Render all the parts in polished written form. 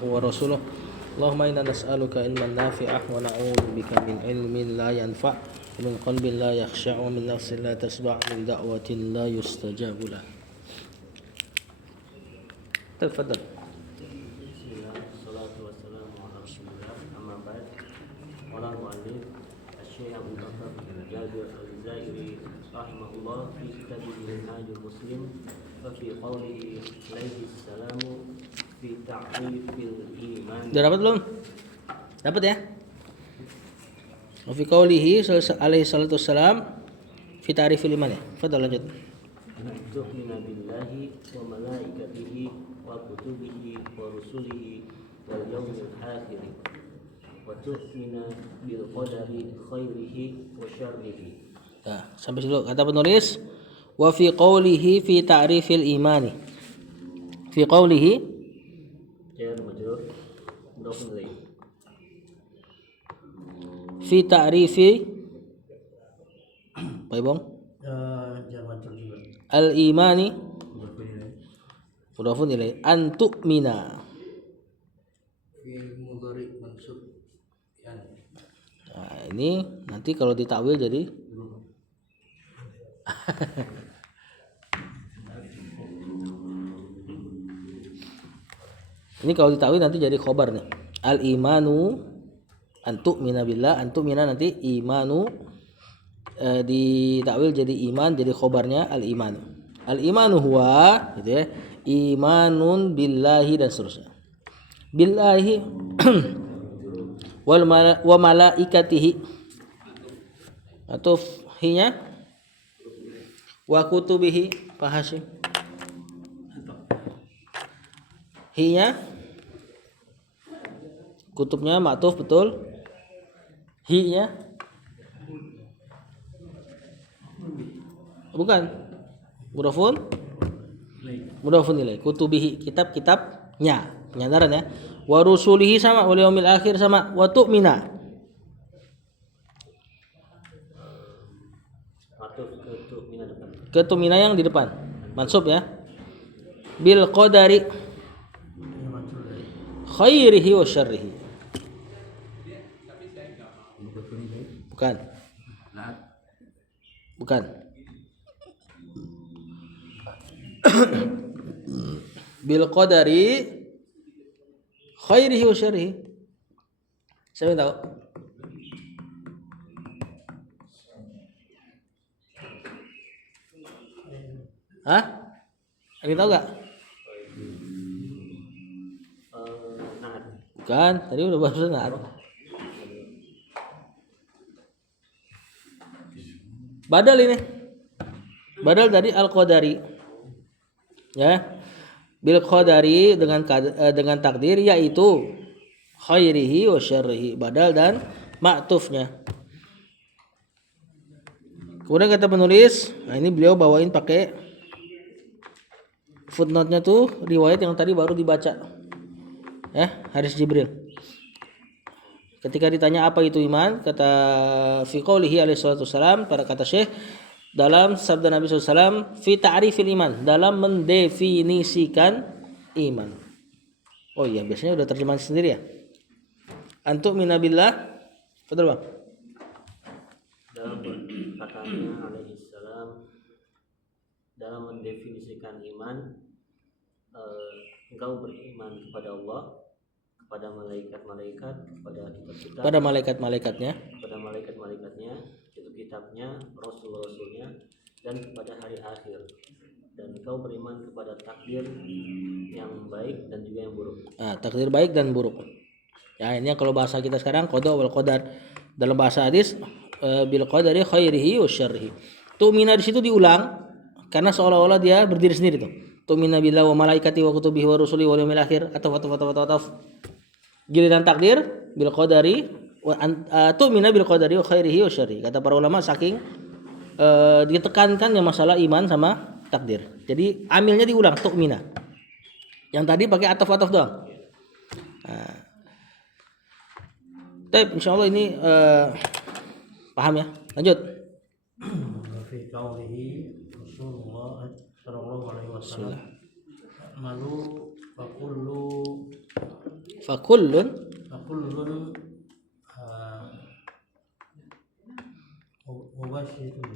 wa rasuluh. Allahumma inna nas'aluka ilman nafi'ah wa na'udzu bika min ilmin la yanfa' wa min qalbin la yakhsha' wa min nafsin la tasba' min da'watin la yustajabu lah. Tafadhal. Bismillah, salatu wassalamu ala rasulillah, amma ba'd. Qala al-mu'allif Asy-Syaikh Abu Bakar Jabir Al-Jazairi rahimahullah fi kitabih Minhajul Muslim wa fi qawlihi alaihi salamu fi ta'rifil iman. Udah dapat belum? Dapat ya? Wa fi qaulihi alaihi salatu wassalam fi ta'rifil iman ya. Fadhal lanjut. Tu'minu billahi wa malaikatihi wa kutubihi wa rusulihi wal yawmil akhir wa tu'minu bil qadari khairihi wa syarrihi. Nah, sampai dulu kata penulis wa fi qaulihi fi ta'rifil imani. Fi qaulihi Jar majrur mudhaf ilaih. fi ta'rifi Pak Ibong Jar majrur juga. al imani mudhafun ilaih an tu'mina. Fi'il mudhari mansub yani. Nah, ini nanti kalau ditakwil jadi ini kalau ditakwil nanti jadi khobar nih. Al imanu antu mina billah, antu mina nanti imanu ditakwil jadi iman, jadi khobarnya al imanu. Al imanu huwa gitu ya. Imanun billahi dan seterusnya. Billahi wa malaikatihi atau hinya wa kutubihi Pak Hasyim. Hinya kutubnya ma'tuf betul. Hi-nya bukan mudhafun ilaih. Kutubihi kitab-kitabnya, penyandaran ya. Wa rusulihi sama, wal yaumil akhir sama, wa tu'mina. Ketumina yang di depan mansub ya. Bil qadari khairihi wa syarrihi. Bukan. Bil qadari khairihi wa syarrihi. Siapa yang tahu? Hah? Ada yang tahu gak? Bukan, tadi udah bahas naat. Badal ini. Badal tadi al-qadari. Ya. Bil qadari dengan takdir yaitu khairihi wa syarrihi, badal dan ma'tufnya. Kemudian kata penulis, nah ini beliau bawain pakai footnote-nya tuh riwayat yang tadi baru dibaca. Ya, Haris Jibril. Ketika ditanya apa itu iman, kata fi qaulihi alaihi salatu wasalam, pada kata Syekh dalam sabda Nabi SAW fi ta'rifil iman, dalam mendefinisikan iman. Oh iya, biasanya udah terjemahan sendiri ya. Antu minabillah, betul Bang? Dalam perkataannya alaihi salam, dalam mendefinisikan iman, engkau beriman kepada Allah, kepada malaikat-malaikat, kepada kitab-kitab, Pada malaikat-malaikatnya, kepada malaikat-malaikatnya, kitab-kitabnya, rasul-rasulnya, dan kepada hari akhir. Dan engkau beriman kepada takdir yang baik dan juga yang buruk. nah, takdir baik dan buruk. Ya, ini kalau bahasa kita sekarang qada wal qadar. Dalam bahasa hadis bil qadari khairihi wa syarrihi. Tu'mina di situ diulang karena seolah-olah dia berdiri sendiri tuh. Tu'mina billahi wa malaikati wa kutubihi wa rusuli wal yaumil akhir atau giliran takdir bil qadari wa tu'mina bil qadari wa khairihi wa syarrihi. Kata para ulama saking ditekankan yang masalah iman sama takdir. Jadi amilnya diulang tu'mina. Yang tadi pakai ataf-ataf doang. Nah. Baik, insyaallah ini paham ya. Lanjut. Fi qaulihi Rasulullah sallallahu alaihi wasallam malu fa kullu Fakullun fakullun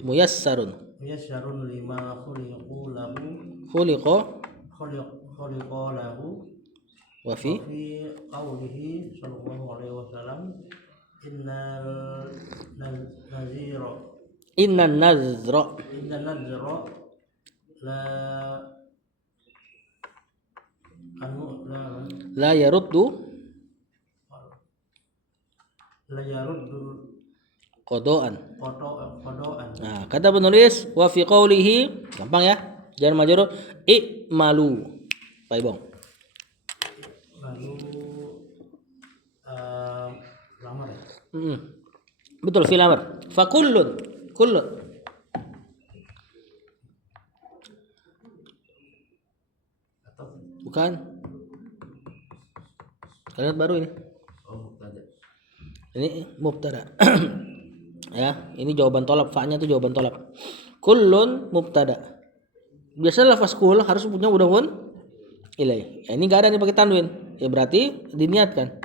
muyassarun. muyassarun lima Khuliqa khuliqa lahu wa wa fi fi qawlihi sallallahu alaihi wasallam innal nazira innan nazra inna nazra la anu la yaruddu la yaruddu qada'an. qada'an Nah, kata penulis wa fi qawlihi, gampang ya. Jar majrur i'malu. Baik, Bang. lalu lamar ya? Betul, fil amr. Fa kullun Atau bukan. Kalimat baru ini. mubtada. Ini mubtada. Ya, ini jawaban tolak. Fa-nya itu jawaban tolak. Kullun mubtada. Biasanya lafaz kul harus punya mudhafun ilaih. Ya, ini enggak ada nih pakai tanwin. Ya berarti diniatkan.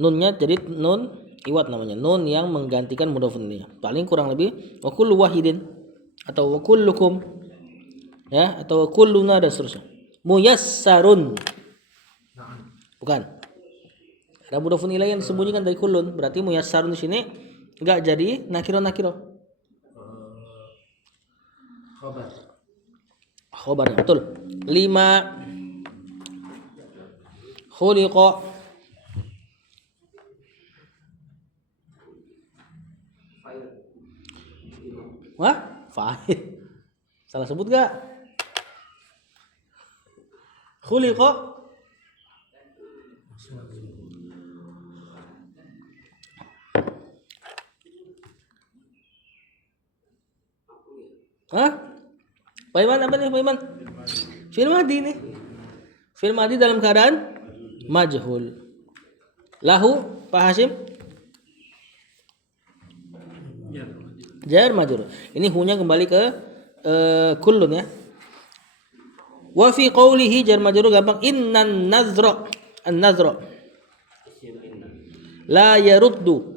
Nunnya jadi nun iwat namanya. Nun yang menggantikan mudhafun ilaih. Paling kurang lebih wa kullu wahidin atau wa kullukum. Ya, atau wa kulluna dan seterusnya. Muyassarun. Bukan. Ada mudhafun ilaih yang disembunyikan dari kullun. Berarti muyassarun di sini enggak jadi nakiro. Khobarnya betul. 5 khuliqa wah fa'il. Salah sebut gak? Khuliqa hah? Pak Iman apa nih Pak Iman? Fi'il madhi nih. Fi'il madhi dalam keadaan majhul. Lahu Pak Hasim? Jar majrur. Ini hunya kembali ke kullun ya. Wa fi qawlihi jar majrur gampang innan nazra an-nazra la yaruddu.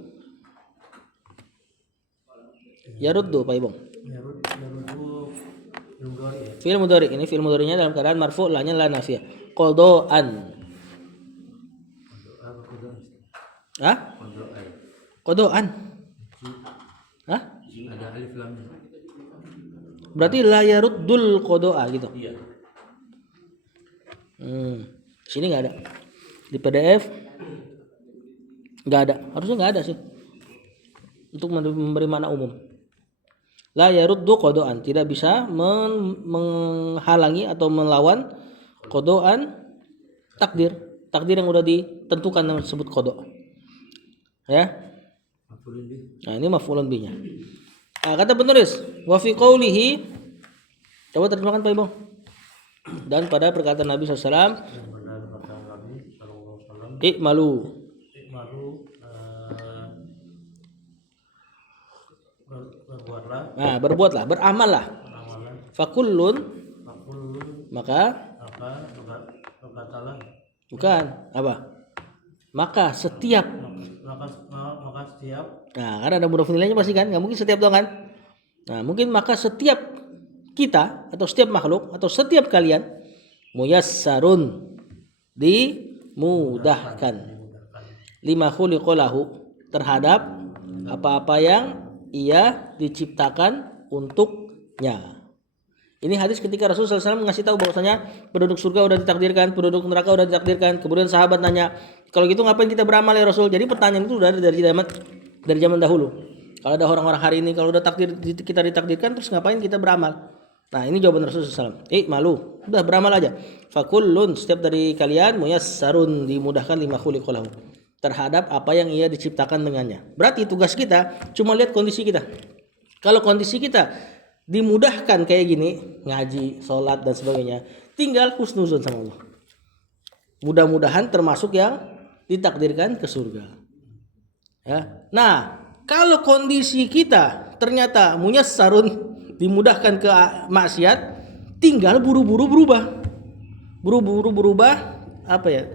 Yaruddu Pak Ibong. Fi'il mudhari. Ini fi'il mudhari'nya dalam keadaan marfu' la-nya la nafiyah. Qada'an. Hah? Qada'an. Hah? Ada alif lamnya. Berarti la yaruddul qada'a gitu. Iya. Sini enggak ada. Di PDF enggak ada. Harusnya enggak ada sih. Untuk memberi makna umum. La yaruddu qada'an, tidak bisa menghalangi atau melawan qada'an takdir yang udah ditentukan namanya disebut qada'. Ya. Nah, ini maf'ulun bihnya. Nah, kata penulis wa fi qawlihi, coba terjemahkan Pak Ibu. Dan pada perkataan Nabi SAW, i'malu. Nah, berbuatlah, beramallah. Fakullun, maka bukan apa? Maka setiap. Nah, karena ada mudhaf ilaihnya pasti kan, nggak mungkin setiap doang kan? Nah, mungkin maka setiap kita atau setiap makhluk atau setiap kalian muyassarun dimudahkan. 5 khuliqa lahu, terhadap apa-apa yang ia diciptakan untuknya. Ini hadis ketika Rasulullah SAW ngasih tahu bahwasanya penduduk surga udah ditakdirkan, penduduk neraka udah ditakdirkan. Kemudian sahabat nanya, kalau gitu ngapain kita beramal ya Rasul? Jadi pertanyaan itu udah ada dari zaman dahulu. Kalau ada orang-orang hari ini kalau udah kita ditakdirkan terus ngapain kita beramal? Nah, ini jawaban Rasulullah SAW. Malu, udah beramal aja. Fakullun, setiap dari kalian muyassarun, dimudahkan 5 khuliqa lahu, terhadap apa yang ia diciptakan dengannya. Berarti tugas kita cuma lihat kondisi kita. Kalau kondisi kita dimudahkan kayak gini, ngaji, sholat dan sebagainya, tinggal husnuzon sama Allah. Mudah-mudahan termasuk yang ditakdirkan ke surga. Ya. Nah, kalau kondisi kita ternyata muyassarun, dimudahkan ke maksiat, tinggal buru-buru berubah. Buru-buru berubah apa ya?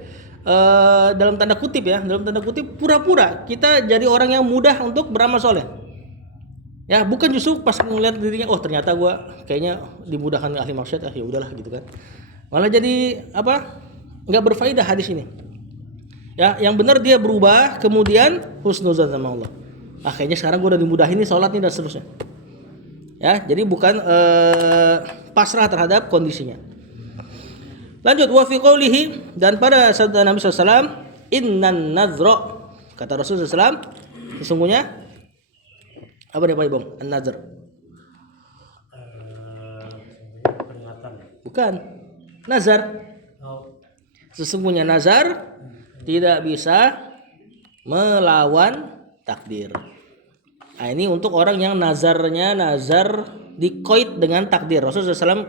dalam tanda kutip ya, dalam tanda kutip pura-pura kita jadi orang yang mudah untuk beramal soleh. Ya, bukan justru pas ngeliat dirinya, oh ternyata gua kayaknya dimudahkan ahli maksiat, ya udahlah gitu kan. Malah jadi apa? Nggak berfaedah hadis ini. Ya, yang benar dia berubah, kemudian husnuzan sama Allah. Ah, kayaknya sekarang gua udah dimudahin nih sholat nih dan seterusnya. Ya, jadi bukan pasrah terhadap kondisinya. Lanjut, wa fi qoulihi, dan pada sabda Nabi SAW, innan nadhra, kata Rasul SAW, sesungguhnya apa nih Pak Ibong? An-nadhr. Peringatan. Bukan. Nazar. Oh, Sesungguhnya nazar tidak bisa melawan takdir. Nah, ini untuk orang yang nazarnya nazar dikoit dengan takdir. Rasulullah SAW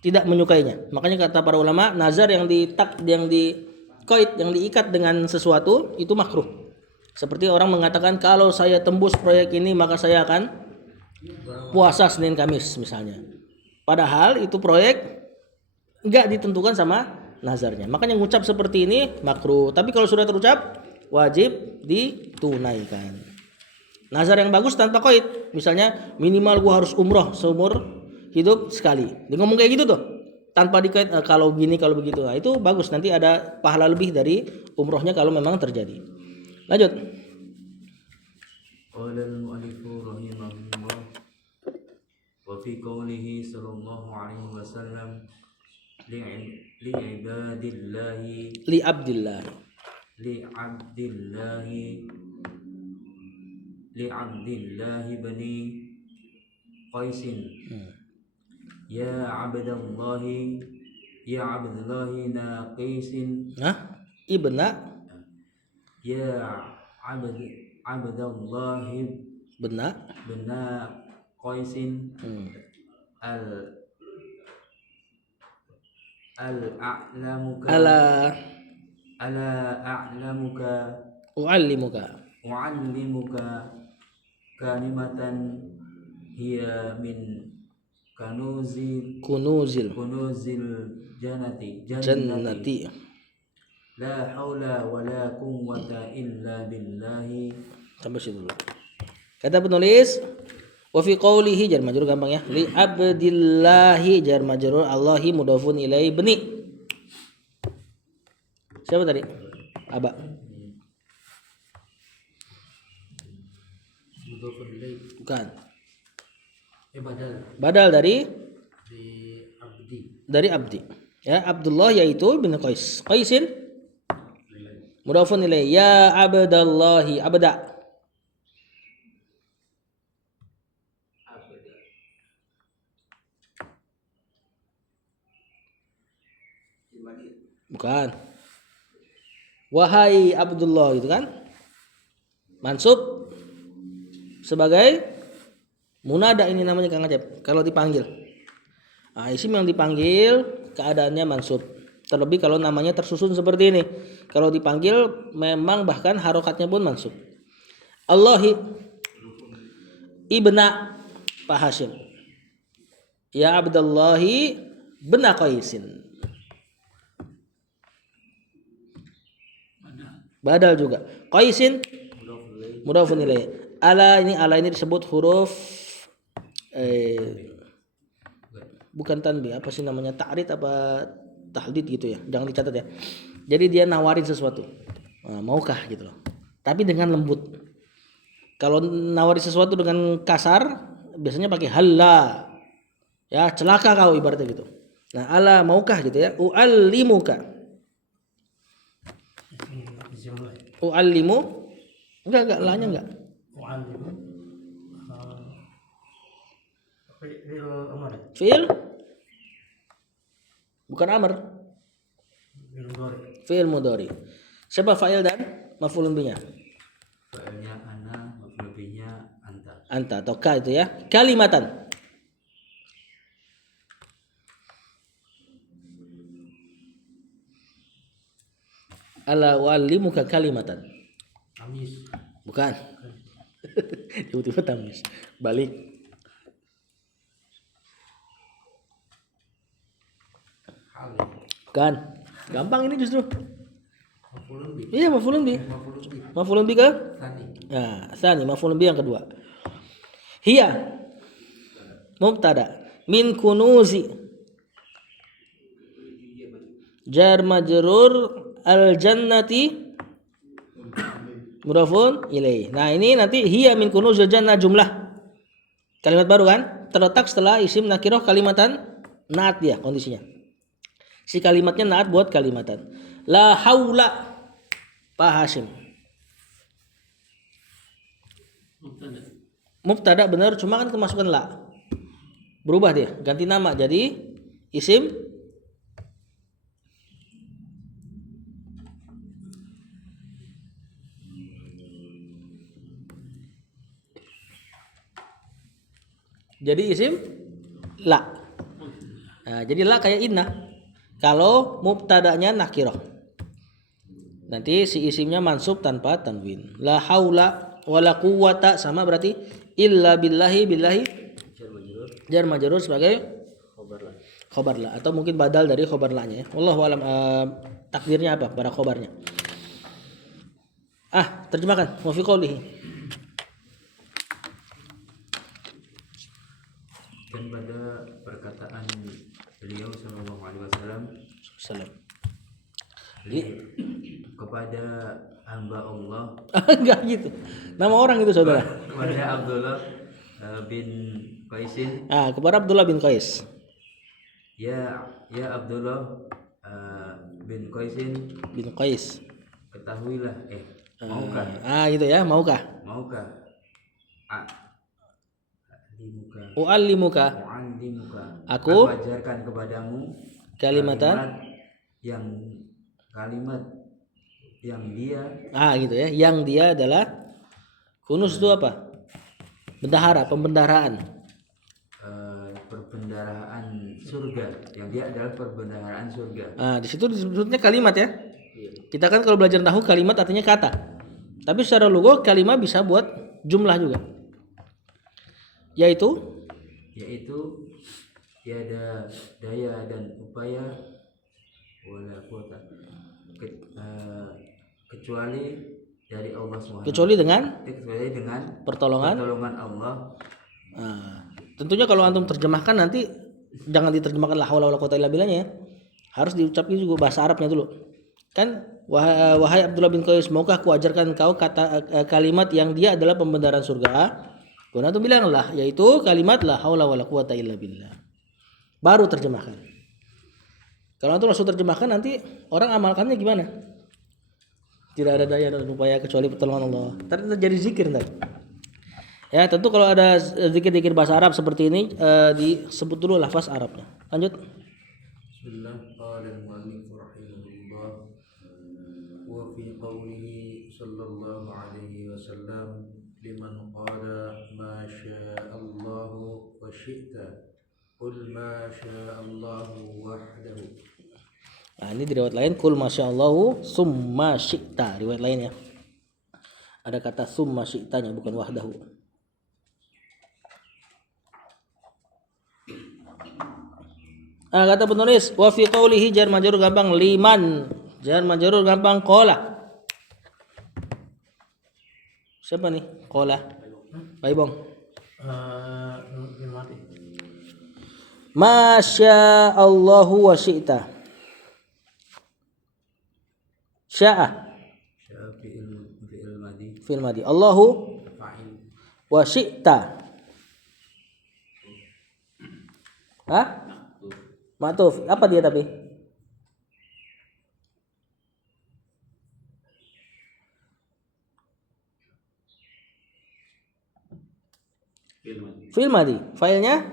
tidak menyukainya. Makanya kata para ulama, nazar yang dikoit, yang diikat dengan sesuatu itu makruh. Seperti orang mengatakan kalau saya tembus proyek ini maka saya akan puasa Senin Kamis misalnya. Padahal itu proyek enggak ditentukan sama nazarnya. Makanya ngucap seperti ini makruh. Tapi kalau sudah terucap wajib ditunaikan. Nazar yang bagus tanpa koid, misalnya minimal gua harus umroh seumur hidup sekali. Dia ngomong kayak gitu tuh, tanpa dikoid kalau gini kalau begitu. Nah, itu bagus, nanti ada pahala lebih dari umrohnya kalau memang terjadi. Lanjut. Qala al-mu'allif rahimahullah wa fi qawlihi sallallahu alaihi wasallam li'ibadillahi Li Abdillah. li'abdillahi bani qaisin ya abdallahi naqisin Nah, ibna ya abdallahi bena bena qaisin al a'lamuka ala a'lamuka uallimuka. kalimatan hiya min Kunuzil kunuzil jannati. la haula wala quwwata illa billahi. Sampai situ dulu. Kata penulis, wa fi qoulihi jar majrur gampang ya. Li abdillahi jar majrur, Allahi mudhafun ilaihi bani. Siapa tadi? Aba. Mudhafun ilaih Bukan. badal Badal dari di abdi abdi. Ya, Abdullah yaitu bin Qais. Qaisin mudhafun ilaihi ya abdallahi abda. Bukan. Wahai Abdullah gitu kan. Mansub sebagai munada, ini namanya Kang Acep kalau dipanggil. Nah, isim yang dipanggil keadaannya mansub. Terlebih kalau namanya tersusun seperti ini. Kalau dipanggil memang bahkan harokatnya pun mansub. Allahi ibna Pak Hashim. Ya Abdullahi bena Qaisin. Badal juga. Qaisin mudhafun ilaih. Ala ini disebut huruf bukan tanbih, apa sih namanya, ta'rid apa tahdid gitu ya, jangan dicatat ya. Jadi dia nawarin sesuatu, nah, maukah gitu loh, tapi dengan lembut. Kalau nawarin sesuatu dengan kasar biasanya pakai halla, ya celaka kau ibaratnya gitu. Nah, ala maukah gitu ya, uallimuka. Uallimu enggak lahnya enggak. Fi'il bukan amr. Fi'il mudhari. Siapa fa'il dan maf'ulun bihi-nya? fa'ilnya ana maf'ul bihi-nya anta Anta atau ka itu ya. Kalimatan. Ala wa'allimuka kalimatan. tamis Bukan. Tiba-tiba tamis. Balik. Bukan. Gampang ini justru. Maf'ulun bih. Iya, maf'ulun bih. Maf'ulun bih. Maf'ulun bih ke? Tadi. Nah, tsani maf'ulun bih yang kedua. Hiya mubtada min kunuzi jar majrur al jannati mudhafun ilaih. Nah, ini nanti hiya min kunuzil jannah jumlah. Kalimat baru kan? Terletak setelah isim nakirah kalimatan naat dia kondisinya. Si kalimatnya naat buat kalimatan. La haula Pak Hashim. Mubtada benar, cuma kan kemasukan la. Berubah dia, ganti nama jadi isim la. Nah, jadi la kayak inna. Kalau mubtadanya nakirah. Nanti si isimnya mansub tanpa tanwin. La haula wala quwwata sama berarti illa billahi jar majrur sebagai khobar la atau mungkin badal dari khobar la-nya ya. Wallahu alam takdirnya apa pada khobarnya. Terjemahkan wa fi qoulihi. Dan pada perkataan beliau sallallahu alaihi wasallam kepada hamba Allah Enggak gitu. Nama orang itu saudara. kepada Abdullah bin Qaisin, Kepada Abdullah bin Qais. ya Abdullah bin Qaisin, ketahuilah maukah Gitu ya, maukah u'allimuka aku ajarkan kepadamu kalimatan kalimat yang dia gitu ya, yang dia adalah kunus itu apa? Pembendaharaan perbendaharaan surga, yang dia adalah perbendaharaan surga. Di situ disebutnya kalimat ya. Kita kan kalau belajar nahu kalimat artinya kata. Tapi secara lugah kalimat bisa buat jumlah juga. Yaitu tiada daya dan upaya wala quwata kecuali dari Allah SWT. Kecuali dengan pertolongan Allah. Tentunya kalau antum terjemahkan nanti jangan diterjemahkan la haula wala quwata illa billahnya ya. Harus diucapkan juga bahasa Arabnya dulu. Kan wahai Abdullah bin Qais, maukah aku ajarkan kau kalimat yang dia adalah pembenaran surga? Kemudian antum bilang lah, yaitu kalimat la haula wala quwata illa billah. Baru terjemahkan. Kalau antum langsung terjemahkan nanti orang amalkannya gimana? Tidak ada daya dan upaya kecuali pertolongan Allah. Terjadi zikir ntar. Ya, tentu kalau ada zikir-zikir bahasa Arab seperti ini disebut dulu lafaz Arabnya. Lanjut. Bismillah, qala al-mu'allif rahimahullah wa fi qawlihi sallallahu alaihi wasallam liman qala ma sya'allahu wa syi'ta qul ma sya'allahu wahdahu. Ini di riwayat lain kul masyaallahu summa syi'ta, riwayat lain ya. Ada kata summa syi'tanya bukan wahdahu. Kata penulis wa fi qoulihi jar majrur gampang liman, jar majrur gampang qala. Siapa nih? Qala. Baik, Bang. Masya Allahu wa syi'ta. Sya'a fi'il madi. Allahu wa syi'ta. Ma'tuf. Apa dia tapi? Fi'il madi. Failnya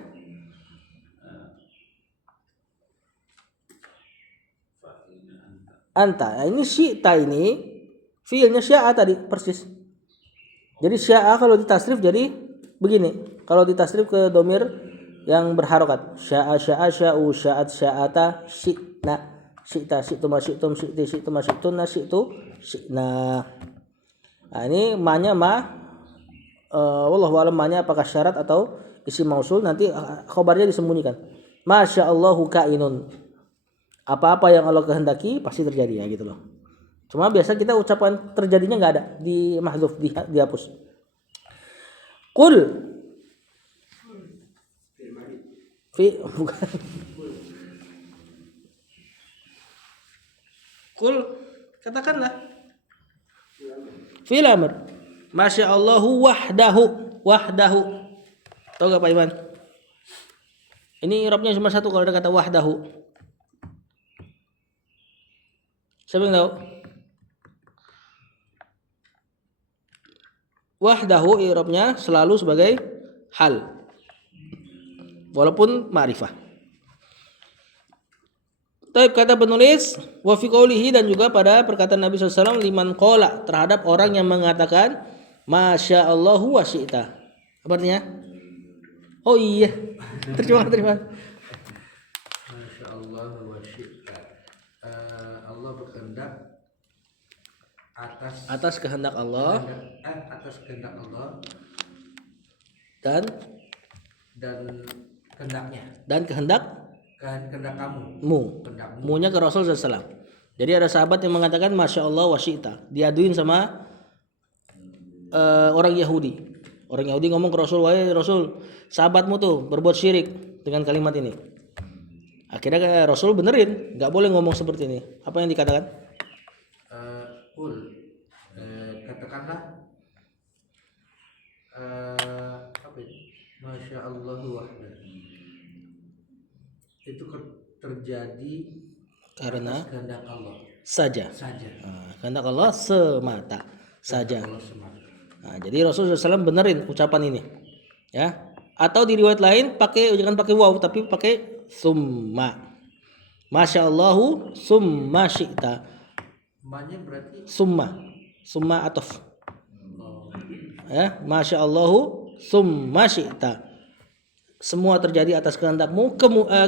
anta. Ini syi'ta ini fi'ilnya sya'a tadi persis. Jadi sya'a kalau ditasrif jadi begini. Kalau ditasrif ke domir yang berharokat, sya'a sya'u sya'at sya'ata syi'na syi'ta syi'tuma syi'tum syi'ti syi'tuma syi'tunna syi'tu syi'na. Ini ma-nya wallahu a'lam ma-nya apakah syarat atau isim mausul, nanti khobarnya disembunyikan. Masya Allahu kainun, apa-apa yang Allah kehendaki pasti terjadi ya gitu loh. Cuma biasa kita ucapan terjadinya nggak ada di mahdzuf, dihapus. Qul bukan. Qul katakanlah fil amr. Masya Allahu wahdahu. Tahu gak Pak Iman? Ini i'rabnya cuma satu kalau ada kata wahdahu. Siapa yang tahu? Wahdahu i'rabnya selalu sebagai hal. Walaupun ma'rifah. Taib kata penulis wa fi qoulihi, dan juga pada perkataan Nabi SAW liman qala, terhadap orang yang mengatakan masya Allahu wa syi'ta. Apa artinya? Oh iya. Terjemah. Masya Allah wa syi'ta. Allah berkehendak atas kehendak Allah atas kehendak Allah dan kehendaknya kehendak kamu. Munya ke Rasul SAW. Jadi ada sahabat yang mengatakan masya Allah wa syi'ta, diaduin sama orang Yahudi. Orang Yahudi ngomong ke Rasul, wahai Rasul, sahabatmu tuh berbuat syirik dengan kalimat ini. Akhirnya Rasul benerin, nggak boleh ngomong seperti ini. Apa yang dikatakan? Katakanlah apa itu? Masya Allah wahda. Itu terjadi Karena atas kehendak Allah saja. Kehendak Allah semata saja. Allah semata. Nah, jadi Rasulullah SAW benerin ucapan ini, ya. Atau di riwayat lain jangan pakai waw tapi pakai summa. Masya Allahu summa syi'ta. Maknanya berarti Summa atof. Ya, masya Allahu summa syi'ta. Semua terjadi atas kehendakmu,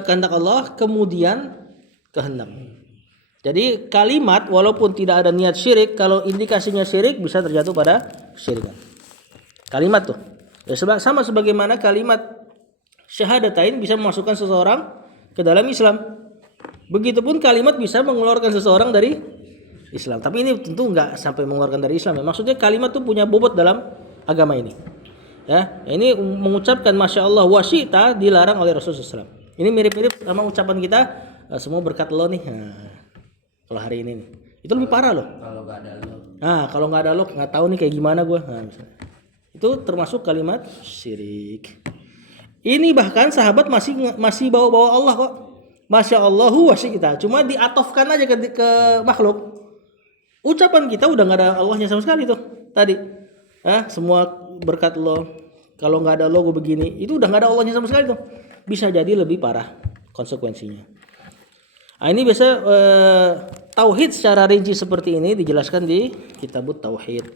kehendak Allah, kemudian kehendakmu. Jadi kalimat walaupun tidak ada niat syirik, kalau indikasinya syirik bisa terjatuh pada syirikan. Kalimat tuh ya sama sebagaimana kalimat syahadatain bisa memasukkan seseorang ke dalam Islam. Begitupun kalimat bisa mengeluarkan seseorang dari Islam. Tapi ini tentu nggak sampai mengeluarkan dari Islam ya. Maksudnya kalimat tuh punya bobot dalam agama ini. Ya, ini mengucapkan masya Allah wa syi'ta dilarang oleh Rasulullah SAW. Ini mirip-mirip sama ucapan kita semua berkat lo nih. Nah, kalau hari ini nih, itu lebih parah loh. kalau nggak ada lo. Nah, kalau nggak ada lo nggak tahu nih kayak gimana gue. Nah, itu termasuk kalimat syirik. Ini bahkan sahabat masih bawa-bawa Allah kok. Masya Allahu wa syi'ta. Cuma diatofkan aja ke makhluk. Ucapan kita udah nggak ada Allahnya sama sekali tuh tadi. Semua berkat lo. Kalau nggak ada lo gue begini. Itu udah nggak ada Allahnya sama sekali tuh. Bisa jadi lebih parah konsekuensinya. Nah, ini biasa tauhid secara rinci seperti ini dijelaskan di Kitabut Tauhid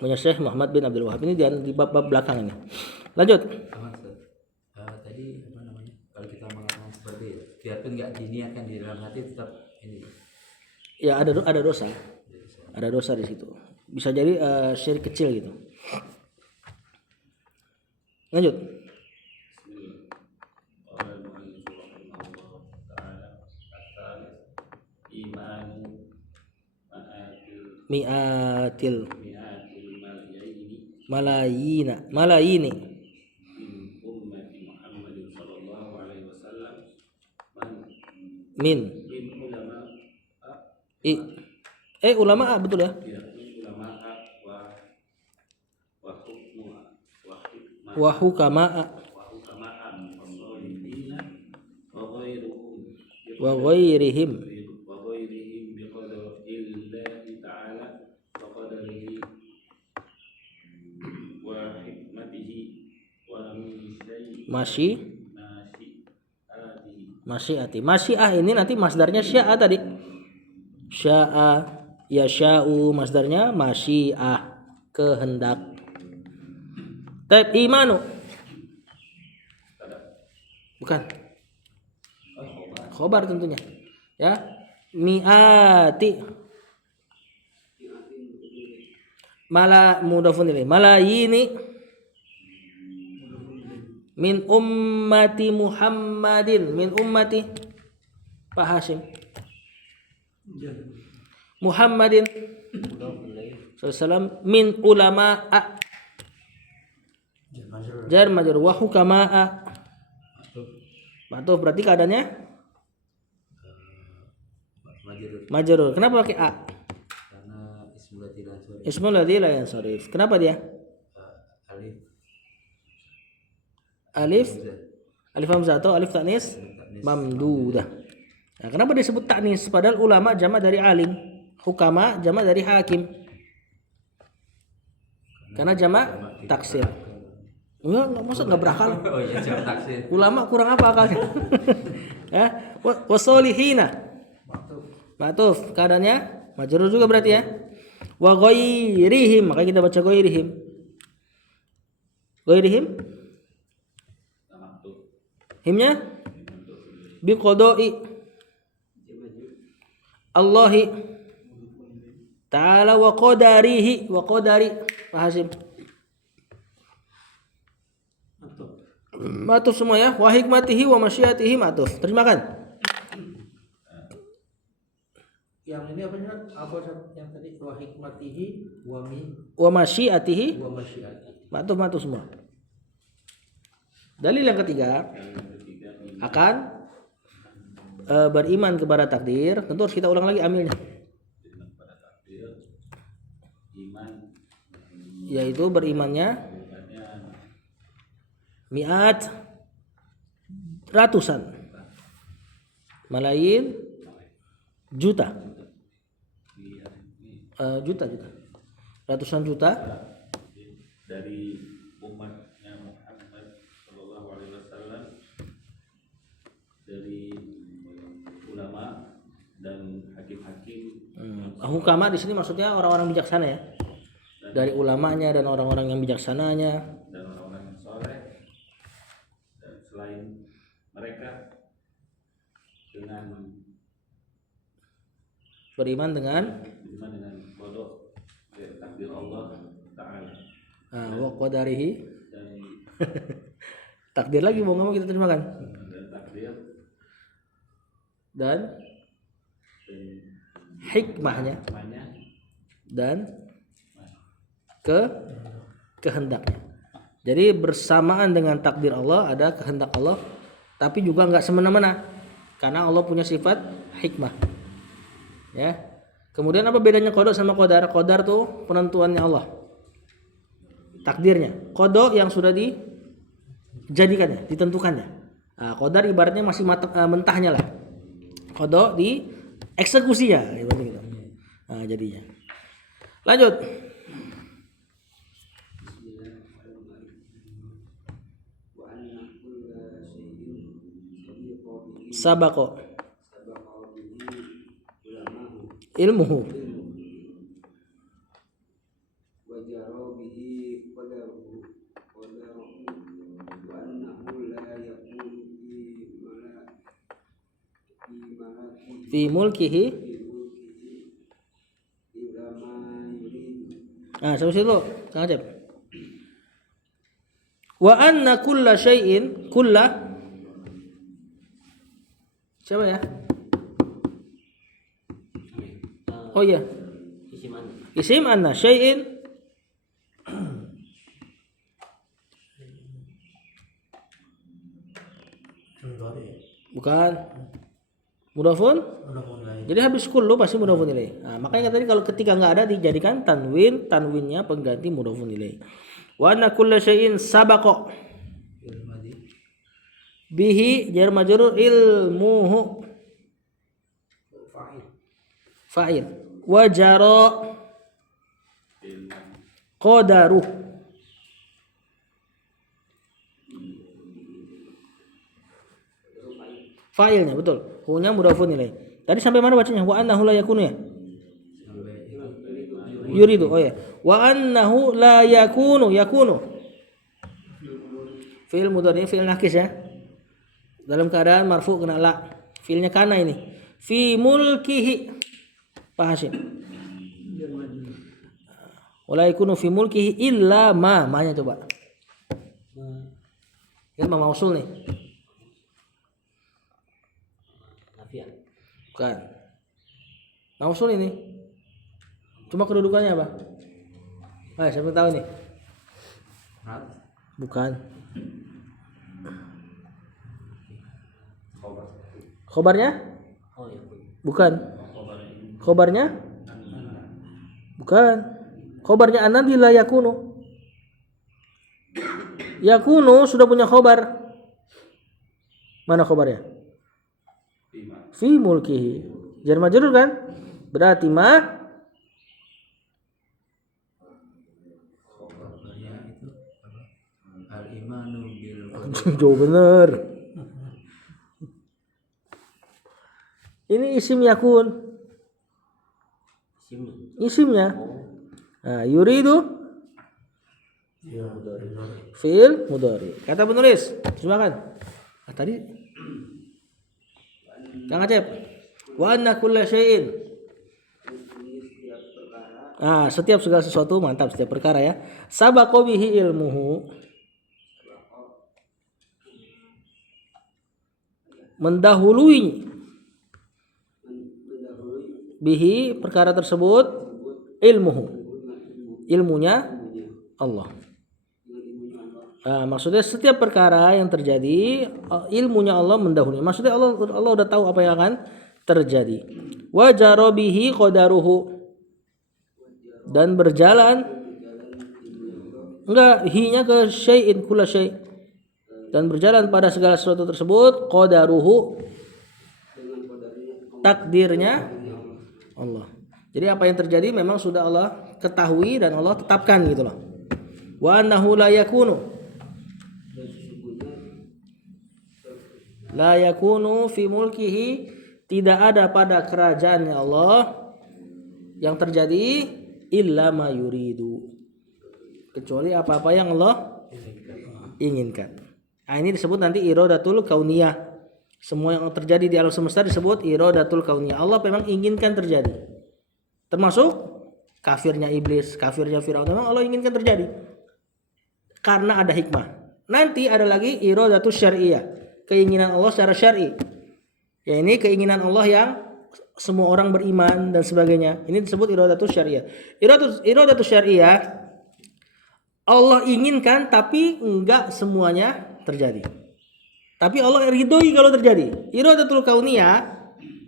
punya Syekh Muhammad bin Abdul Wahab. Ini di bab-bab belakang ini. Lanjut. Tadi apa namanya? Kalau kita mengatakan seperti itu, biarpun nggak diniatkan di dalam hati tetap ini. Ya ada dosa. Ada dosa di situ. Bisa jadi syirik kecil gitu. Lanjut. Mi'atil malayini min ulama betul ya, wa hukama wa ghairihim masyiah ini nanti masdarnya sya'a tadi. Sya'a ya sya'u, masdarnya masyiah, kehendak. Taib imanu. Bukan. Khobar tentunya. Ya. Mi'ati. Mudhafun ilaih. Malayini. Min ummati Muhammadin. Min ummati Pak Hashim. Muhammadin mudhaf ilaih sallallahu min ulama'a jar majrur wa hukama'a ma'tuf berarti keadaannya majrur. Kenapa pakai a? Karena ismul ladzi la yansharif. Ismul ladzi la yansharif. Kenapa dia? Alif Alif hamzah. alif hamzah atau alif taknis mamdudah. Nah, kenapa disebut taknis padahal ulama jamak dari alim, hukama jamak dari hakim? Karena jamak taksir. Enggak masa enggak berakal. Oh iya, jamak taksir. Ulama kurang apa akalnya? Ya, wasolihina. Ma'tuf, keadaannya majrur juga berarti ya. Wa ghairihim, maka kita baca ghairihim. Ghairihim? Himnya bi qada'i Allahi ta'ala wa qadarihi wa qadari Pak Hasim. Ma'tuf semua ya. Wa hikmatihi wa masyiatihi ma'tuf. Terjemahkan. Yang ini apa yang tadi wa hikmatihi Wa masyiatihi wa masyiatihi. ma'tuf semua. Dalil yang ketiga akan beriman kepada takdir. Tentu harus kita ulang lagi amilnya. Yaitu berimannya mi'at ratusan malayin juta ratusan juta dari umatnya Muhammad Sallallahu Alaihi Wasallam, dari ulama dan hakim-hakim. Hukama di sini maksudnya orang-orang bijaksana ya, dari ulamanya dan orang-orang yang bijaksananya Dan orang-orang yang soleh, dan selain mereka dengan beriman dengan kodok takdir Allah Taala wa qadarihi dan takdir lagi mau ngomong kita terjemahkan takdir dan hikmahnya namanya dan kehendaknya. Jadi bersamaan dengan takdir Allah ada kehendak Allah, tapi juga nggak semena-mena karena Allah punya sifat hikmah. Ya. Kemudian apa bedanya qada sama qadar? Qadar tuh penentuannya Allah. Takdirnya. Qada yang sudah dijadikannya, ditentukannya. Nah, qadar ibaratnya masih mentahnya lah. Qada di eksekusinya ibaratnya gitu. Nah, jadinya. Lanjut. Sabaqo ilmuhu fi mulkihi. Nah, sampai situ Kang Acep. Wa anna kulla syai'in siapa ya? Oh iya. Isim anna syai'in bukan mudhafun. Jadi habis kullu pasti mudhafun ilaih. Nah, makanya tadi kalau ketika enggak ada dijadikan tanwinnya pengganti mudhafun ilaih. Wa anna kulla syai'in sabaqa bihi jar majrur ilmuhu fa'il wa jara qadaruh fa'ilnya betul, hunya mudhafun ilaih. Tadi sampai mana bacanya? Wa annahu la yakunu ya? Yuridu. Oh ya. Wa annahu la yakunu fi'il mudhari fi'il nakis ya. Dalam keadaan marfu kena la. Fi'ilnya kana ini. Fi mulkihi. Pak Hasim. Wala yakunu fi mulkihi illa ma-nya coba. Ini ma mausul nih. nafian Bukan. Mausul ini. Cuma kedudukannya apa? Siapa tahu nih? Rat. Bukan. Khobar. Khobarnya? Oh ya pun. Bukan. Khobarnya? Bukan. Khobarnya anan di la yakunu. Yakunu sudah punya khobar. Mana khobarnya? Fi mulkihi. Jar majrur kan? Berarti ma Khobarnya itu apa? Al-imanu bil jauh bener. Ini isim yakun. Sini. Isimnya. Nah, yuridu Ya mudhari. fi'il mudhari. Kata penulis, silakan. Tadi Kang Acep. Wa anna kulla syai'in. Setiap segala sesuatu, mantap, setiap perkara ya. Sabaqa bihi ilmuhu. Mendahului bihi perkara tersebut ilmuhu. Ilmunya Allah. Maksudnya setiap perkara yang terjadi ilmunya Allah mendahului. Maksudnya Allah udah tahu apa yang akan terjadi. Wa jara bihi qadaruhu. Dan berjalan hi-nya ke syai'in kula syai'. Dan berjalan pada segala sesuatu tersebut qadaruhu, takdirnya Allah. Jadi apa yang terjadi memang sudah Allah ketahui dan Allah tetapkan gitu loh. Wa annahu la yakunu fi mulkihi, tidak ada pada kerajaannya Allah yang terjadi illa ma yuridu, kecuali apa-apa yang Allah inginkan. Ini disebut nanti iradatul kauniyah. Semua yang terjadi di alam semesta disebut iradatul kauniyah. Allah memang inginkan terjadi. Termasuk kafirnya iblis, kafirnya Firaun, memang Allah inginkan terjadi. Karena ada hikmah. Nanti ada lagi iradatul syariah, keinginan Allah secara syar'i. Ya, ini keinginan Allah yang semua orang beriman dan sebagainya. Ini disebut iradatul syariah. Iradatul syariah Allah inginkan tapi enggak semuanya terjadi. Tapi Allah ridhoi kalau terjadi. Iradatul kauniyah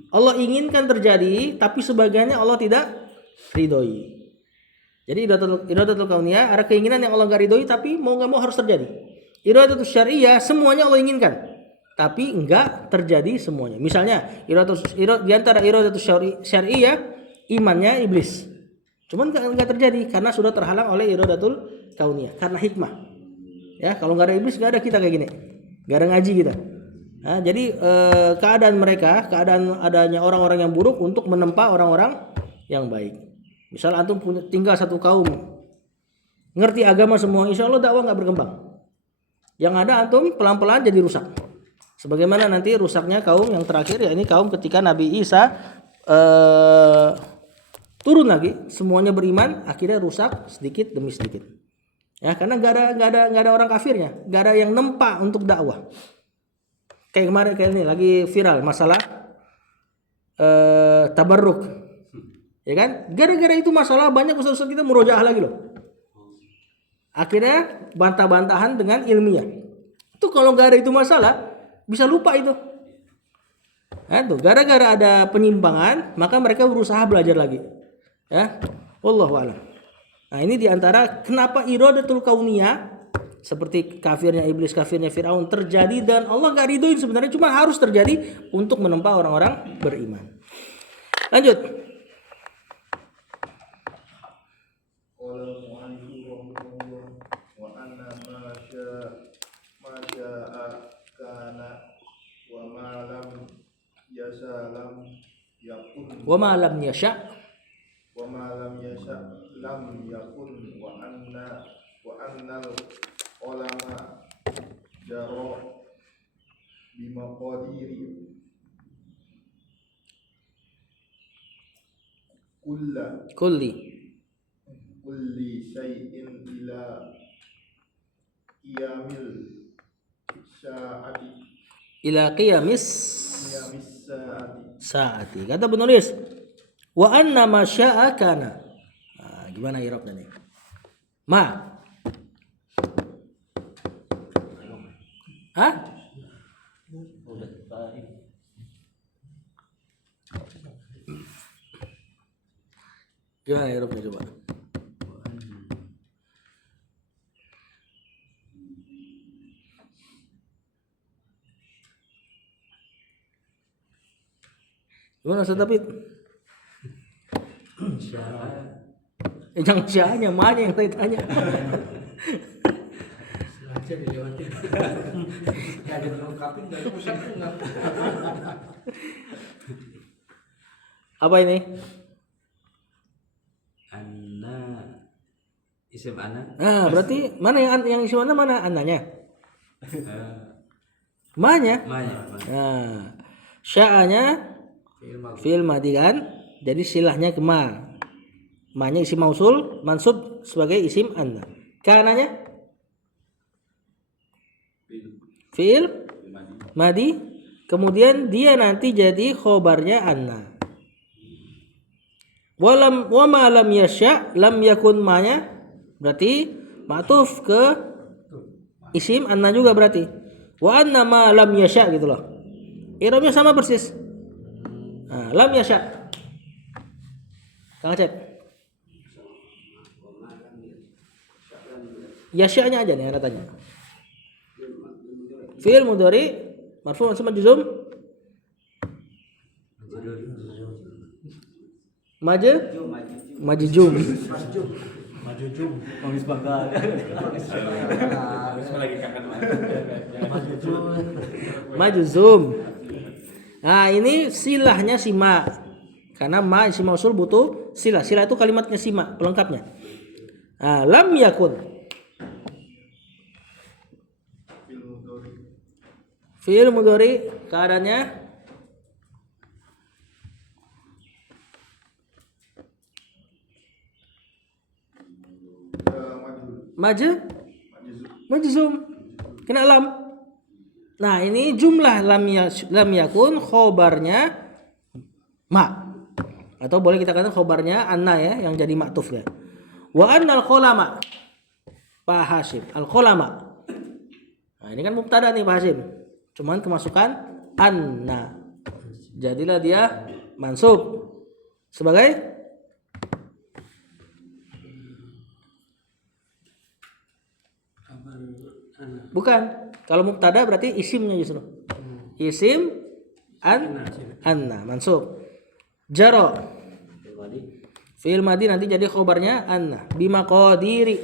Allah inginkan terjadi tapi sebagiannya Allah tidak ridhoi. Jadi iradatul kauniyah ada keinginan yang Allah enggak ridhoi tapi mau enggak mau harus terjadi. Iradatul syariah semuanya Allah inginkan tapi enggak terjadi semuanya. Misalnya di antara iradatul syariah imannya iblis. Cuman enggak terjadi karena sudah terhalang oleh iradatul kauniyah, karena hikmah. Ya, kalau enggak ada iblis enggak ada kita kayak gini. Enggak ada ngaji kita. Nah, jadi keadaan adanya orang-orang yang buruk untuk menempa orang-orang yang baik. Misal antum tinggal satu kaum, ngerti agama semua, insya Allah dakwah nggak berkembang. Yang ada antum pelan-pelan jadi rusak. Sebagaimana nanti rusaknya kaum yang terakhir, ya ini kaum ketika Nabi Isa turun lagi, semuanya beriman, akhirnya rusak sedikit demi sedikit. Ya, karena nggak ada orang kafirnya, nggak ada yang nempa untuk dakwah. Kayak kemarin ini lagi viral masalah tabarruk, ya kan? Gara-gara itu masalah banyak ustaz-ustaz kita murojaah lagi loh. Akhirnya bantah-bantahan dengan ilmiah. Itu kalau nggak ada itu masalah bisa lupa itu. Tuh, gara-gara ada penyimpangan maka mereka berusaha belajar lagi. Ya, wallahu a'lam. Nah, ini diantara kenapa iradatul kauniyah seperti kafirnya iblis, kafirnya Firaun terjadi dan Allah gak ridhoin sebenarnya, cuma harus terjadi untuk menempa orang-orang beriman. Lanjut. Wa ma lam yasha lam yakun wa annal ulama jaro bimaqadiri kulli syai'in ila qiyamil qiyamis saati. Kata penulis, wa anna ma syaa kana. Gimana i'rabnya nih? Ma. Hah? udah baik. Gimana i'rabnya coba? Gimana Ustaz David? Jangan sianya, mana yang saya tanya. Sengaja dilewatin. Gak ada dilengkapin, gak ada usah enggak. Apa ini? Anna isim ana. Nah, berarti mana yang isim ana mana ananya? Eh, Manya. Manya. Nah, sya'anya fi'il madhi kan? Jadi silahnya ke ma. Ma-nya isim mausul mansub sebagai isim anna. Kananya fi'il madhi. Kemudian dia nanti jadi khobarnya anna. Wa ma lam yasha lam yakun ma-nya berarti ma'tuf ke isim anna juga berarti. Wa anna ma lam yasha gitu loh. I'rabnya sama persis. Nah, lam yasha. Kang Acep. Yasha-nya aja nih ada tanya. Fi'il mudhari marfu' mansub majzum majzum Komis bangga. Lagi kangen majzum. Nah, ini silahnya si ma. Karena ma isim mausul butuh silah. Silah itu kalimatnya si ma, pelengkapnya. Nah, lam yakun. Fi'il mudhari keadaannya majzum. Kena lam. Nah, ini jumlah lam yakun khobarnya ma. Atau boleh kita katakan khobarnya anna ya, yang jadi ma'tuf ya. Wa annal qolama. Pak Hasyim, al qolama. Nah, ini kan mubtada nih Pak Hasyim. Cuman kemasukan anna. Jadilah dia mansub sebagai bukan. Kalau mubtada berarti isimnya justru. Isim anna mansub. Jaro fi'il madhi nanti jadi khobarnya anna bima qadiri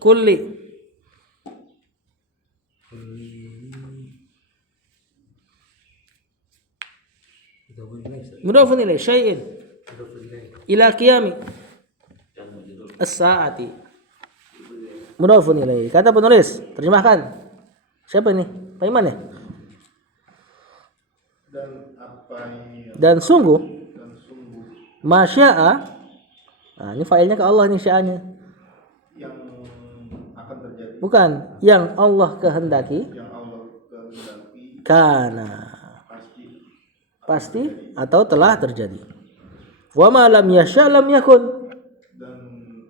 kulli mudhafun ilaih syai'in ila qiyami as-saati. Mudhafun ilaih. Kata penulis, terjemahkan. Siapa ini? Pak Iman ya? Dan sungguh masya'a. Nah, ini failnya ke Allah nih sya'anya. yang akan terjadi, Bukan, yang Allah kehendaki. yang Allah kehendaki Kana. pasti Pasti atau telah terjadi. Wa ma lam yasha lam yakun. dan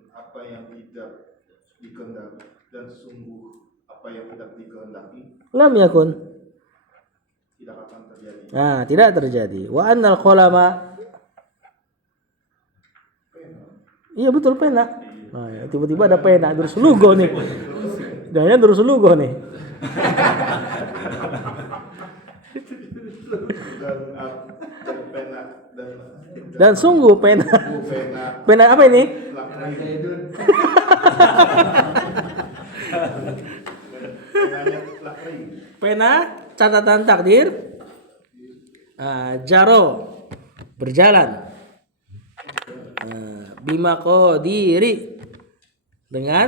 apa yang tidak dikehendaki dan sungguh apa yang tidak dikehendaki Lam yakun. tidak akan terjadi. Nah, tidak terjadi. Wa annal qalama. Iya betul pena. Nah, ya, tiba-tiba ada pena terus lugo nih. Jangan terus lugo nih. Dan pena Dan sungguh pena. pena Pena apa ini? penanya lakri Pena catatan takdir. Jaro berjalan. Bima qadiri dengan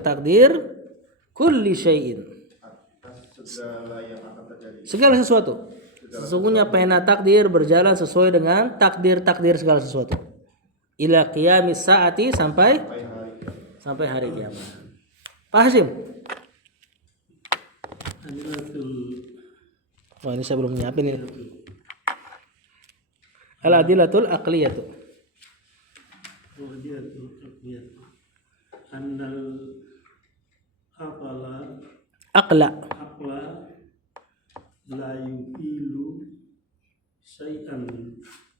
takdir kulli syai'in. segala yang akan terjadi. Segala sesuatu. Sesungguhnya pena takdir berjalan sesuai dengan takdir segala sesuatu. Ila qiyamis saati sampai hari kiamat. Pak Hasyim. Wah, ini saya belum nyiapin ini. Al-adilatul aqliyatu. Annal aqla Aqla. la yuhilu syai'an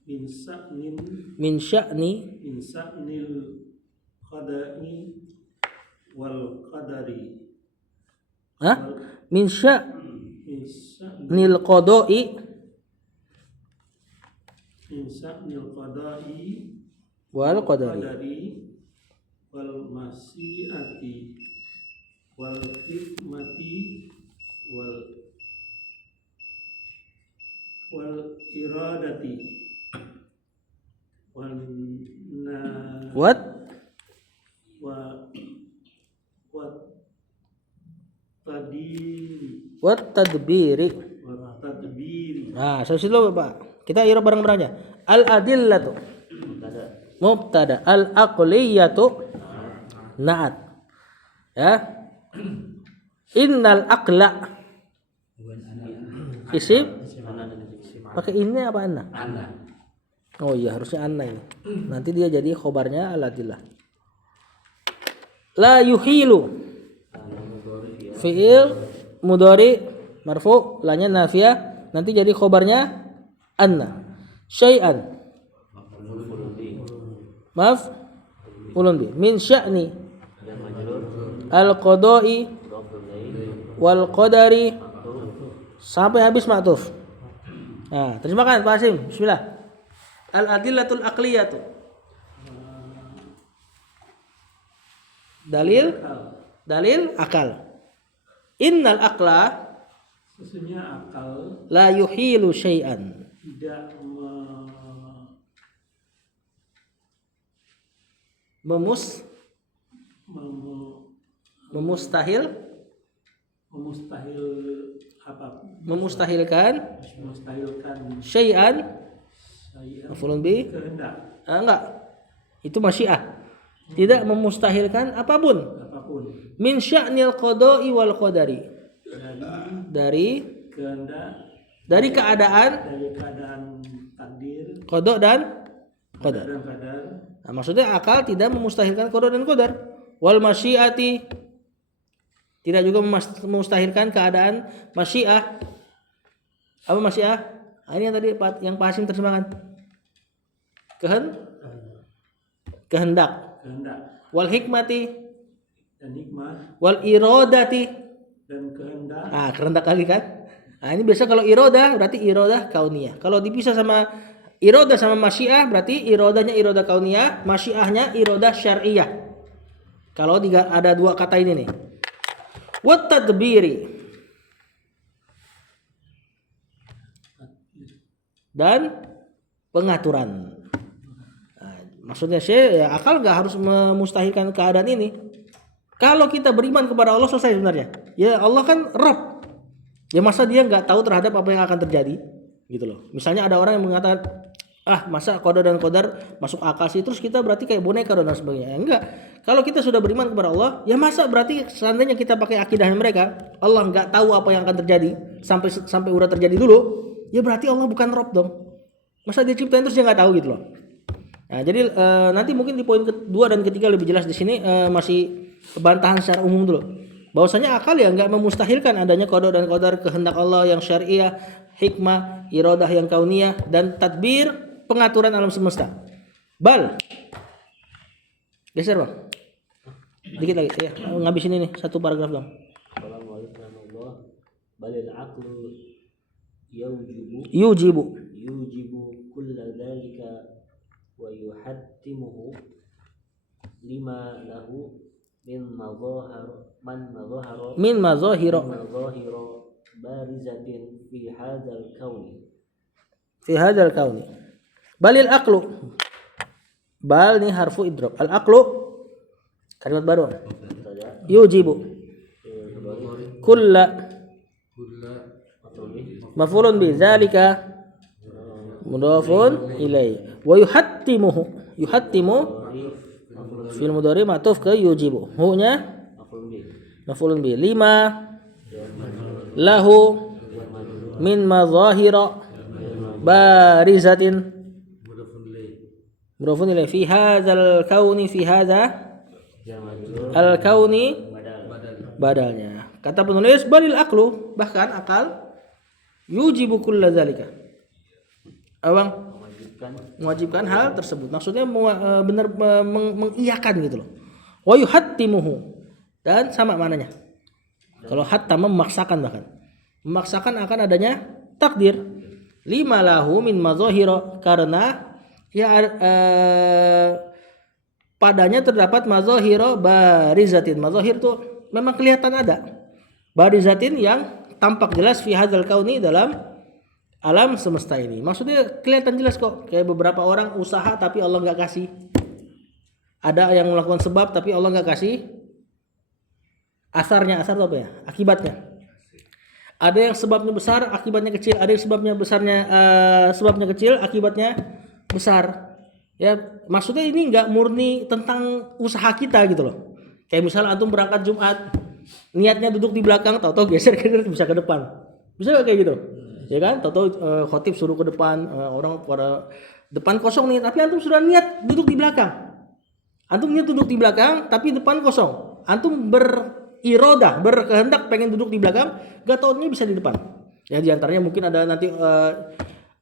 min sa'nin Min sya'ni. min sa'nil qada'i wal qadari Hah? Min min sa'nil sya'nil qada'i. min sa'nil qada'i Wal qadari. wal masyiati wal hikmati wal iradati wal na What? wa tadiri Wat tadbiri. wa tadbiri Nah, sampai situ Pak. Kita ira bareng-bareng aja. Al adillatu mubtada, al aqliyatu na'at. Ya. Innal aqla isim pakai ini apa anna? Oh iya, harusnya anna ini. Nanti dia jadi khobarnya al adillah. La yuhilu fi'il mudhari marfu, lanya nafiyah, nanti jadi khobarnya anna. Syai'an maaf ulun bi min sya'ni al qada'i wal qadari sampai habis ma'tuf. Nah, terjemahkan Pak Hasim. Bismillah. Al adillatul aqliyatu. Dalil akal. Innal aqla sesungguhnya akal la yuhilu syai'an. tidak Memustahil memustahilkan syai'an maf'ulun bi kehendak enggak, itu masyiah, tidak memustahilkan apapun min sya'nil qada'i wal qadari, dari kehendak dari keadaan takdir qada dan qadar. dan qadar Nah, maksudnya akal tidak memustahilkan qada dan qadar. Wal masyiati, tidak juga memustahilkan keadaan masyiah. Apa masyiah? Ini yang tadi yang Pak Hasim terjemahkan. Kehendak. Wal hikmati dan hikmah wal iradati. dan kehendak. Ah, kehendak kali kan? Nah, ini biasa kalau iradah berarti iradah kauniyah. Kalau dipisah sama iradah sama masyiah berarti iradahnya iradah kauniyah, masyiahnya iradah syar'iyah. Kalau ada dua kata ini nih. Wat tadbiri, dan pengaturan. Nah, maksudnya ya akal nggak harus memustahilkan keadaan ini. Kalau kita beriman kepada Allah selesai sebenarnya. Ya Allah kan Rabb. Ya masa dia nggak tahu terhadap apa yang akan terjadi, gitu loh. Misalnya ada orang yang mengatakan, masa qada dan qadar masuk akal sih, terus kita berarti kayak boneka dan sebagainya. Ya, enggak. Kalau kita sudah beriman kepada Allah, ya masa berarti seandainya kita pakai akidahnya mereka, Allah nggak tahu apa yang akan terjadi sampai udah terjadi dulu, ya berarti Allah bukan Rabb dong. Masa dia ciptain terus dia nggak tahu gitu loh. Nah, jadi nanti mungkin di poin kedua dan ketiga lebih jelas, di sini masih bantahan secara umum dulu. Bahwasanya akal ya nggak memustahilkan adanya qada dan qadar, kehendak Allah yang syariah, hikmah, iradah yang kauniyah, dan tadbir, pengaturan alam semesta. Bal. Geser Bang. Dikit lagi. Ya, ngabisin ini satu paragraf dong. Qala mu'allif rahimahullah, balil aqlu Yujibu kulla dhalika wa yuhattimuhu lima lahu min mazahira barizatin fi hadzal kauni. Balil aqlu. Bal nih harfu idrok. Al aqlu kalimat baru. Yujibu kulla maf'ulun bi dzalika mudhafun ilai wa yuhattimu fil mudhari ma'tuf ke yujibu, hu nya maf'ulun bi, lima lahu min mazahira barizatin Mudhafun ilaih. Fi hadzal kauni, fi hadza Yang majrur al kauni badal. badalnya. Kata penulis balil aklu, bahkan akal yujibu kulla dzalika. Abang mewajibkan hal tersebut. Maksudnya benar mengiyakan gitu loh. Wa yuhattimuhu, dan sama maknanya. Kalau hatta memaksakan, bahkan memaksakan akan adanya takdir. Lima lahu min mazahira, karena ya padanya terdapat mazahira barizatin. Mazahir itu memang kelihatan ada. Barizatin yang tampak jelas fi hadzal kauni, dalam alam semesta ini. Maksudnya kelihatan jelas kok. Kayak beberapa orang usaha tapi Allah nggak kasih. Ada yang melakukan sebab tapi Allah nggak kasih asarnya. Asar itu apa ya? Akibatnya. Ada yang sebabnya besar, akibatnya kecil. Ada yang sebabnya kecil, akibatnya besar. Ya, maksudnya ini nggak murni tentang usaha kita gitu loh. Kayak misalnya antum berangkat Jumat, niatnya duduk di belakang, tahu-tahu geser bisa ke depan. Bisa nggak kayak gitu? Ya kan? Tahu-tahu khotib suruh ke depan, orang pada depan kosong nih, tapi antum sudah niat duduk di belakang. Antum niat duduk di belakang, tapi depan kosong. Antum berirodah, berkehendak pengen duduk di belakang, gak taunya bisa di depan. Ya diantaranya mungkin ada nanti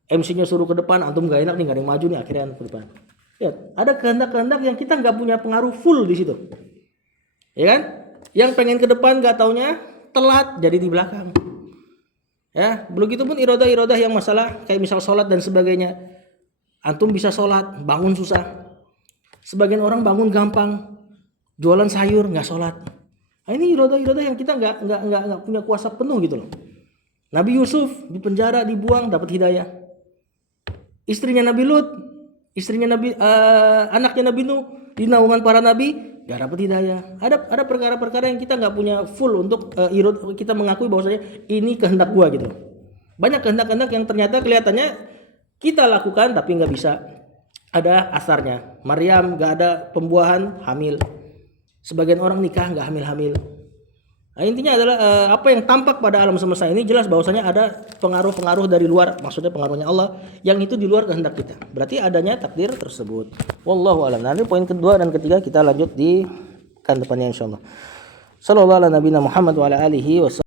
MC-nya suruh ke depan, antum gak enak nih, gak ada yang maju nih, akhirnya antum ke depan. Ya, ada kehendak-kehendak yang kita nggak punya pengaruh full di situ. Ya kan? Yang pengen ke depan gak taunya telat jadi di belakang. Ya, begitu pun irodah-irodah yang masalah kayak misal sholat dan sebagainya. Antum bisa sholat, bangun susah. Sebagian orang bangun gampang, jualan sayur nggak sholat. Nah, ini irodah-irodah yang kita nggak punya kuasa penuh gitu loh. Nabi Yusuf di penjara, dibuang, dapat hidayah. Istrinya Nabi Lut, anaknya Nabi Nuh di naungan para nabi, nggak dapat hidayah. Ada perkara-perkara yang kita nggak punya full untuk kita mengakui bahwasanya ini kehendak gua gitu. Banyak kehendak-kehendak yang ternyata kelihatannya kita lakukan tapi nggak bisa. Ada asarnya. Maryam nggak ada pembuahan, hamil. Sebagian orang nikah nggak hamil-hamil. Nah, intinya adalah apa yang tampak pada alam semesta ini jelas bahwasanya ada pengaruh-pengaruh dari luar, maksudnya pengaruhnya Allah yang itu di luar kehendak kita. Berarti adanya takdir tersebut. Wallahu a'lam. Nanti poin kedua dan ketiga kita lanjut di kan depannya insyaallah. Sallallahu ala nabiyina Muhammad wa ala alihi wasallam.